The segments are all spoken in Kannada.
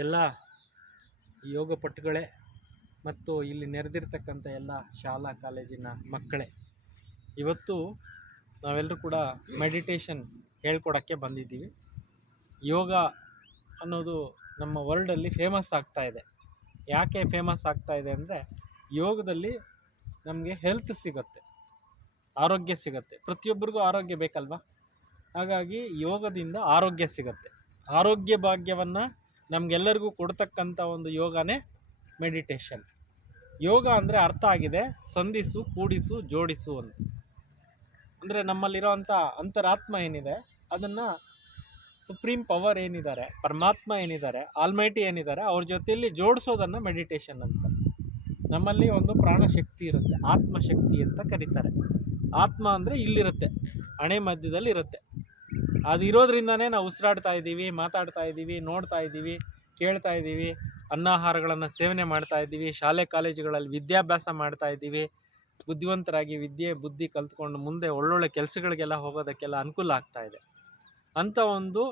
ಎಲ್ಲ ಯೋಗ ಪಟುಗಳೇ ಮತ್ತು ಇಲ್ಲಿ ನೆರೆದಿರ್ತಕ್ಕಂಥ ಎಲ್ಲ ಶಾಲಾ ಕಾಲೇಜಿನ ಮಕ್ಕಳೇ. ಇವತ್ತು ನಾವೆಲ್ಲರೂ ಕೂಡ ಮೆಡಿಟೇಷನ್ ಹೇಳ್ಕೊಡೋಕ್ಕೆ ಬಂದಿದ್ದೀವಿ. ಯೋಗ ಅನ್ನೋದು ನಮ್ಮ ವರ್ಲ್ಡಲ್ಲಿ ಫೇಮಸ್ ಆಗ್ತಾ ಇದೆ. ಯಾಕೆ ಫೇಮಸ್ ಆಗ್ತಾ ಇದೆ ಅಂದರೆ ಯೋಗದಲ್ಲಿ ನಮಗೆ ಹೆಲ್ತ್ ಸಿಗುತ್ತೆ, ಆರೋಗ್ಯ ಸಿಗುತ್ತೆ. ಪ್ರತಿಯೊಬ್ಬರಿಗೂ ಆರೋಗ್ಯ ಬೇಕಲ್ವಾ? ಹಾಗಾಗಿ ಯೋಗದಿಂದ ಆರೋಗ್ಯ ಸಿಗುತ್ತೆ. ಆರೋಗ್ಯ ಭಾಗ್ಯವನ್ನು ನಮಗೆಲ್ಲರಿಗೂ ಕೊಡ್ತಕ್ಕಂಥ ಒಂದು ಯೋಗನೇ ಮೆಡಿಟೇಷನ್. ಯೋಗ ಅಂದರೆ ಅರ್ಥ ಆಗಿದೆ, ಸಂಧಿಸು, ಕೂಡಿಸು, ಜೋಡಿಸು ಅಂತ. ಅಂದರೆ ನಮ್ಮಲ್ಲಿರೋವಂಥ ಅಂತರಾತ್ಮ ಏನಿದೆ, ಅದನ್ನು ಸುಪ್ರೀಂ ಪವರ್ ಏನಿದ್ದಾರೆ, ಪರಮಾತ್ಮ ಏನಿದ್ದಾರೆ, ಆಲ್ಮೈಟಿ ಏನಿದ್ದಾರೆ, ಅವ್ರ ಜೊತೆಯಲ್ಲಿ ಜೋಡಿಸೋದನ್ನು ಮೆಡಿಟೇಷನ್ ಅಂತ. ನಮ್ಮಲ್ಲಿ ಒಂದು ಪ್ರಾಣಶಕ್ತಿ ಇರುತ್ತೆ, ಆತ್ಮಶಕ್ತಿ ಅಂತ ಕರೀತಾರೆ. ಆತ್ಮ ಅಂದರೆ ಇಲ್ಲಿರುತ್ತೆ ಹಣೆ ಮಧ್ಯದಲ್ಲಿ ಇರುತ್ತೆ. ಅದು ಇರೋದ್ರಿಂದನೇ ನಾವು ಉಸಿರಾಡ್ತಾ ಇದ್ದೀವಿ, ಮಾತಾಡ್ತಾ ಇದ್ದೀವಿ, ನೋಡ್ತಾ ಇದ್ದೀವಿ, ಕೇಳ್ತಾ ಇದ್ದೀವಿ ಅನ್ನಾಹಾರಗಳನ್ನು ಸೇವನೆ ಮಾಡ್ತಾ ಇದ್ದೀವಿ, ಶಾಲೆ, ಕಾಲೇಜುಗಳಲ್ಲಿ ವಿದ್ಯಾಭ್ಯಾಸ ಮಾಡ್ತಾ ಇದ್ದೀವಿ. ಬುದ್ಧಿವಂತರಾಗಿ ವಿದ್ಯೆ, ಬುದ್ಧಿ ಕಲ್ತ್ಕೊಂಡು ಮುಂದೆ ಒಳ್ಳೊಳ್ಳೆ ಕೆಲಸಗಳಿಗೆಲ್ಲ ಹೋಗೋದಕ್ಕೆಲ್ಲ ಅನುಕೂಲ ಆಗ್ತಾ ಇದೆ. ಅಂಥ ಒಂದು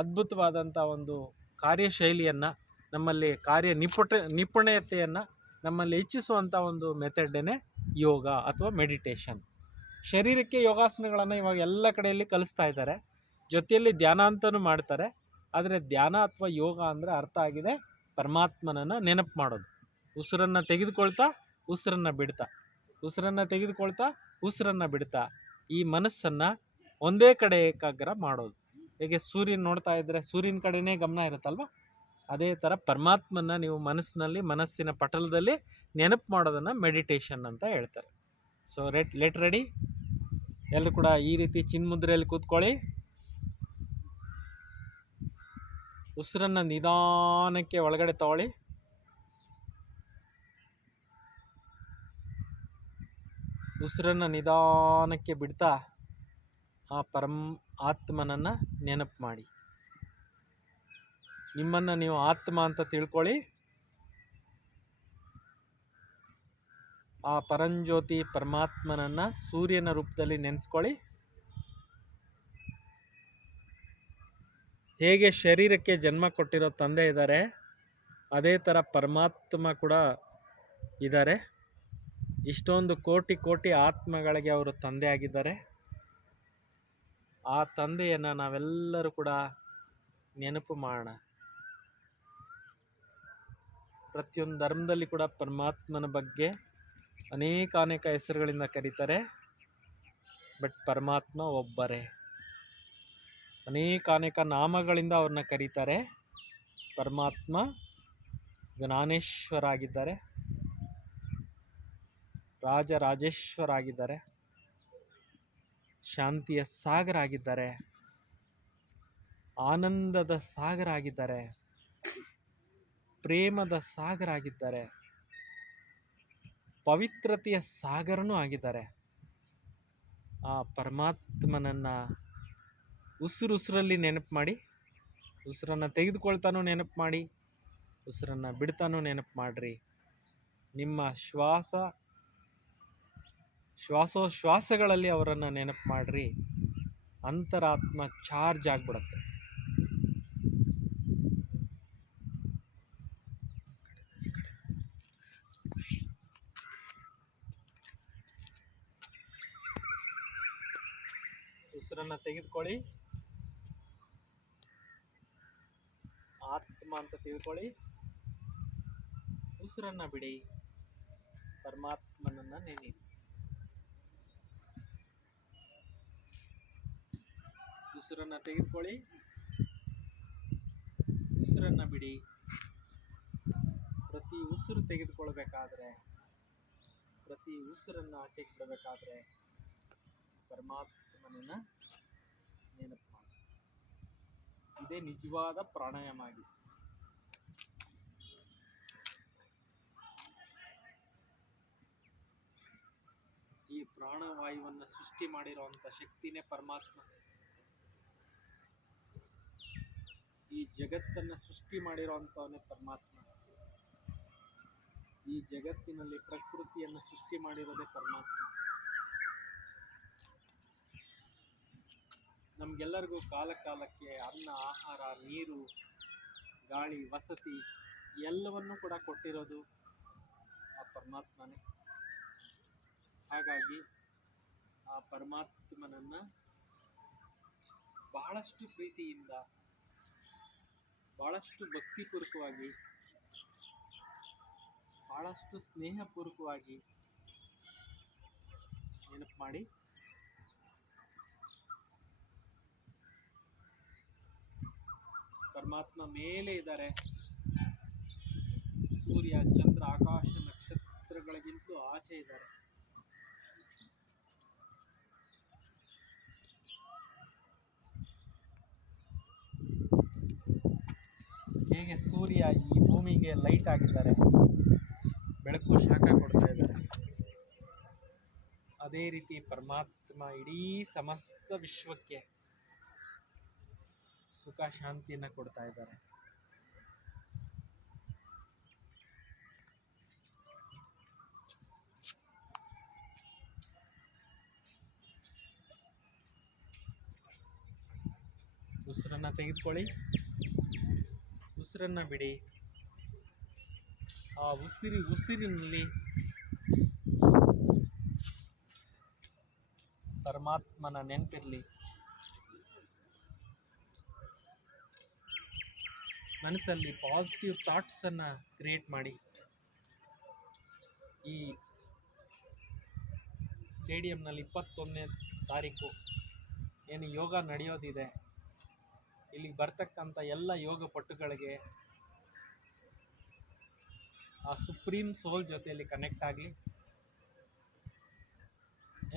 ಅದ್ಭುತವಾದಂಥ ಒಂದು ಕಾರ್ಯಶೈಲಿಯನ್ನು ನಮ್ಮಲ್ಲಿ ಕಾರ್ಯ ನಿಪುಟ, ನಿಪುಣತೆಯನ್ನು ನಮ್ಮಲ್ಲಿ ಹೆಚ್ಚಿಸುವಂಥ ಒಂದು ಮೆಥಡೇ ಯೋಗ ಅಥವಾ ಮೆಡಿಟೇಷನ್ ಶರೀರಕ್ಕೆ ಯೋಗಾಸನಗಳನ್ನು ಇವಾಗ ಎಲ್ಲ ಕಡೆಯಲ್ಲಿ ಕಲಿಸ್ತಾ ಇದ್ದಾರೆ. ಜೊತೆಯಲ್ಲಿ ಧ್ಯಾನ ಅಂತಲೂ ಮಾಡ್ತಾರೆ. ಆದರೆ ಧ್ಯಾನ ಅಥವಾ ಯೋಗ ಅಂದರೆ ಅರ್ಥ ಆಗಿದೆ ಪರಮಾತ್ಮನನ್ನು ನೆನಪು ಮಾಡೋದು. ಉಸಿರನ್ನು ತೆಗೆದುಕೊಳ್ತಾ, ಉಸಿರನ್ನು ಬಿಡ್ತಾ. ಉಸಿರನ್ನು ತೆಗೆದುಕೊಳ್ತಾ, ಉಸಿರನ್ನು ಬಿಡ್ತಾ. ಈ ಮನಸ್ಸನ್ನು ಒಂದೇ ಕಡೆ ಏಕಾಗ್ರ ಮಾಡೋದು. ಹೇಗೆ ಸೂರ್ಯನ ನೋಡ್ತಾ ಇದ್ದರೆ ಸೂರ್ಯನ ಕಡೆನೇ ಗಮನ ಇರುತ್ತಲ್ವ? ಅದೇ ಥರ ಪರಮಾತ್ಮನ ನೀವು ಮನಸ್ಸಿನಲ್ಲಿ, ಮನಸ್ಸಿನ ಪಟಲದಲ್ಲಿ ನೆನಪು ಮಾಡೋದನ್ನು ಮೆಡಿಟೇಷನ್ ಅಂತ ಹೇಳ್ತಾರೆ. ಸೊ ರೆಟ್ ಲೆಟ್ ರೆಡಿ ಎಲ್ಲರೂ ಕೂಡ ಈ ರೀತಿ ಚಿನ್ಮುದ್ರೆಯಲ್ಲಿ ಕೂತ್ಕೊಳ್ಳಿ. ಉಸಿರನ್ನು ನಿಧಾನಕ್ಕೆ ಒಳಗಡೆ ತಗೊಳ್ಳಿ. ಉಸಿರನ್ನು ನಿಧಾನಕ್ಕೆ ಬಿಡ್ತಾ ಆ ಪರಂ ಆತ್ಮನನ್ನು ನೆನಪು ಮಾಡಿ. ನಿಮ್ಮನ್ನು ನೀವು ಆತ್ಮ ಅಂತ ತಿಳ್ಕೊಳ್ಳಿ. ಆ ಪರಂಜ್ಯೋತಿ ಪರಮಾತ್ಮನನ್ನು ಸೂರ್ಯನ ರೂಪದಲ್ಲಿ ನೆನೆಸ್ಕೊಳ್ಳಿ. ಹೇಗೆ ಶರೀರಕ್ಕೆ ಜನ್ಮ ಕೊಟ್ಟಿರೋ ತಂದೆ ಇದ್ದಾರೆ, ಅದೇ ಥರ ಪರಮಾತ್ಮ ಕೂಡ ಇದ್ದಾರೆ. ಇಷ್ಟೊಂದು ಕೋಟಿ ಕೋಟಿ ಆತ್ಮಗಳಿಗೆ ಅವರು ತಂದೆ ಆಗಿದ್ದಾರೆ. ಆ ತಂದೆಯನ್ನು ನಾವೆಲ್ಲರೂ ಕೂಡ ನೆನಪು ಮಾಡೋಣ. ಪ್ರತಿಯೊಂದು ಧರ್ಮದಲ್ಲಿ ಕೂಡ ಪರಮಾತ್ಮನ ಬಗ್ಗೆ ಅನೇಕ ಅನೇಕ ಹೆಸರುಗಳಿಂದ ಕರೀತಾರೆ. ಬಟ್ ಪರಮಾತ್ಮ ಒಬ್ಬರೇ. ಅನೇಕ ಅನೇಕ ನಾಮಗಳಿಂದ ಅವ್ರನ್ನ ಕರೀತಾರೆ. ಪರಮಾತ್ಮ ಜ್ಞಾನೇಶ್ವರ ಆಗಿದ್ದಾರೆ ರಾಜರಾಜೇಶ್ವರ ಆಗಿದ್ದಾರೆ ಶಾಂತಿಯ ಸಾಗರ ಆಗಿದ್ದಾರೆ ಆನಂದದ ಸಾಗರ ಆಗಿದ್ದಾರೆ ಪ್ರೇಮದ ಸಾಗರ ಆಗಿದ್ದಾರೆ ಪವಿತ್ರತೆಯ ಸಾಗರನೂ ಆಗಿದ್ದಾರೆ. ಆ ಪರಮಾತ್ಮನನ್ನು ಉಸಿರುಸಿರಲ್ಲಿ ನೆನಪು ಮಾಡಿ, ಉಸಿರನ್ನು ತೆಗೆದುಕೊಳ್ತಾನೂ ನೆನಪು ಮಾಡಿ, ಉಸಿರನ್ನು ಬಿಡ್ತಾನೂ ನೆನಪು ಮಾಡಿರಿ. ನಿಮ್ಮ ಶ್ವಾಸ, ಶ್ವಾಸೋಶ್ವಾಸಗಳಲ್ಲಿ ಅವರನ್ನು ನೆನಪು ಮಾಡಿರಿ. ಅಂತರಾತ್ಮ ಚಾರ್ಜ್ ಆಗಿಬಿಡುತ್ತೆ. ಉಸಿರನ್ನು ತೆಗೆದುಕೊಳ್ಳಿ. ಆತ್ಮ ಅಂತ ತಿಳ್ಕೊಳ್ಳಿ. ಉಸಿರನ್ನು ಬಿಡಿ. ಪರಮಾತ್ಮನನ್ನು ನೆನೀರಿ ಉಸಿರನ್ನು ತೆಗೆದುಕೊಳ್ಳಿ. ಉಸಿರನ್ನು ಬಿಡಿ. ಪ್ರತಿ ಉಸಿರು ತೆಗೆದುಕೊಳ್ಬೇಕಾದ್ರೆ, ಪ್ರತಿ ಉಸಿರನ್ನು ಆಚೆಗೆ ಬಿಡಬೇಕಾದ್ರೆ ಪರಮಾತ್ಮನನ್ನು ನೆನಪು ಮಾಡಿ. ಇದೇ ನಿಜವಾದ ಪ್ರಾಣಾಯಾಮ ಆಗಿದೆ ಈ ಪ್ರಾಣವಾಯುವನ್ನು ಸೃಷ್ಟಿ ಮಾಡಿರುವಂಥ ಶಕ್ತಿನೇ ಪರಮಾತ್ಮ. ಈ ಜಗತ್ತನ್ನು ಸೃಷ್ಟಿ ಮಾಡಿರುವಂಥವನೇ ಪರಮಾತ್ಮ. ಈ ಜಗತ್ತಿನಲ್ಲಿ ಪ್ರಕೃತಿಯನ್ನು ಸೃಷ್ಟಿ ಮಾಡಿರೋದೇ ಪರಮಾತ್ಮ. ನಮಗೆಲ್ಲರಿಗೂ ಕಾಲ ಕಾಲಕ್ಕೆ ಅನ್ನ, ಆಹಾರ, ನೀರು, ಗಾಳಿ, ವಸತಿ ಎಲ್ಲವನ್ನೂ ಕೂಡ ಕೊಟ್ಟಿರೋದು ಆ ಪರಮಾತ್ಮನೇ. ಹಾಗಾಗಿ ಆ ಪರಮಾತ್ಮನನ್ನು ಬಹಳಷ್ಟು ಪ್ರೀತಿಯಿಂದ, ಬಹಳಷ್ಟು ಭಕ್ತಿಪೂರ್ವಕವಾಗಿ, ಬಹಳಷ್ಟು ಸ್ನೇಹಪೂರ್ವಕವಾಗಿ ನೆನಪು ಮಾಡಿ ಪರಮಾತ್ಮ ಮೇಲೆ ಇದ್ದಾರೆ. ಸೂರ್ಯ, ಚಂದ್ರ, ಆಕಾಶ, ನಕ್ಷತ್ರಗಳಿಗಿಂತಲೂ ಆಚೆ ಇದ್ದಾರೆ. ಹೇಗೆ ಸೂರ್ಯ ಈ ಭೂಮಿಗೆ ಲೈಟ್ ಆಗಿದ್ದಾರೆ? ಬೆಳಕು ಶಾಖ ಕೊಡ್ತಾ ಇದ್ದಾರೆ. ಅದೇ ರೀತಿ ಪರಮಾತ್ಮ ಇಡೀ ಸಮಸ್ತ ವಿಶ್ವಕ್ಕೆ ಸುಖ ಶಾಂತಿಯನ್ನು ಕೊಡ್ತಾ ಇದ್ದಾರೆ. ಉಸಿರನ್ನು ತೆಗೆದುಕೊಳ್ಳಿ. ಉಸಿರನ್ನು ಬಿಡಿ. ಆ ಉಸಿರಿ ಉಸಿರಿನಲ್ಲಿ ಪರಮಾತ್ಮನ ನೆನಪಿರಲಿ. ಮನಸ್ಸಲ್ಲಿ ಪಾಸಿಟಿವ್ ಥಾಟ್ಸನ್ನು ಕ್ರಿಯೇಟ್ ಮಾಡಿ. ಈ ಸ್ಟೇಡಿಯಂನಲ್ಲಿ ಇಪ್ಪತ್ತೊಂದನೇ ತಾರೀಕು ಏನು ಯೋಗ ನಡೆಯೋದಿದೆ. ಇಲ್ಲಿಗೆ ಬರ್ತಕ್ಕಂಥ ಎಲ್ಲ ಯೋಗ ಪಟುಗಳಿಗೆ ಆ ಸುಪ್ರೀಂ ಸೋಲ್ ಜೊತೆಯಲ್ಲಿ ಕನೆಕ್ಟ್ ಆಗಲಿ.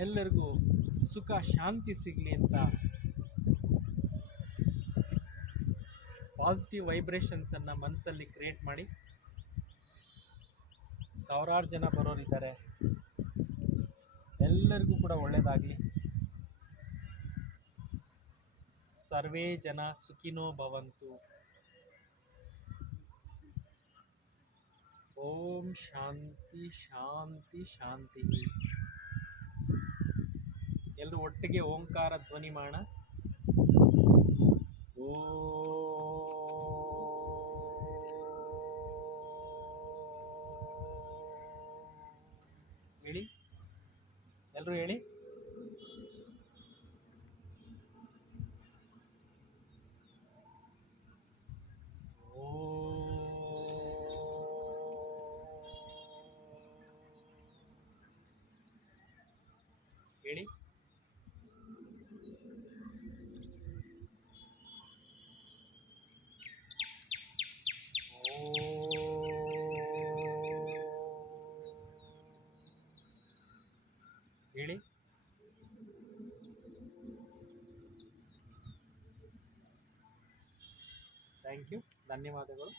ಎಲ್ಲರಿಗೂ ಸುಖ, ಶಾಂತಿ ಸಿಗಲಿ ಅಂತ ಪಾಸಿಟಿವ್ ವೈಬ್ರೇಷನ್ಸನ್ನು ಮನಸ್ಸಲ್ಲಿ ಕ್ರಿಯೇಟ್ ಮಾಡಿ ಸಾವಿರಾರು ಜನ ಬರೋರಿದ್ದಾರೆ. ಎಲ್ಲರಿಗೂ ಕೂಡ ಒಳ್ಳೆಯದಾಗಲಿ ಸರ್ವೇ ಜನ ಸುಖಿನೋ ಭವಂತು. ಓಂ ಶಾಂತಿ ಶಾಂತಿ ಶಾಂತಿ ಎಲ್ಲರೂ ಒಟ್ಟಿಗೆ ಓಂಕಾರ ಧ್ವನಿ ಮಾಡೋಣ ಹೇಳಿ? ಎಲ್ಲರೂ ಹೇಳಿ? ಹೇಳಿ? ಹೇಳಿ. ಥ್ಯಾಂಕ್ ಯು ಧನ್ಯವಾದಗಳು.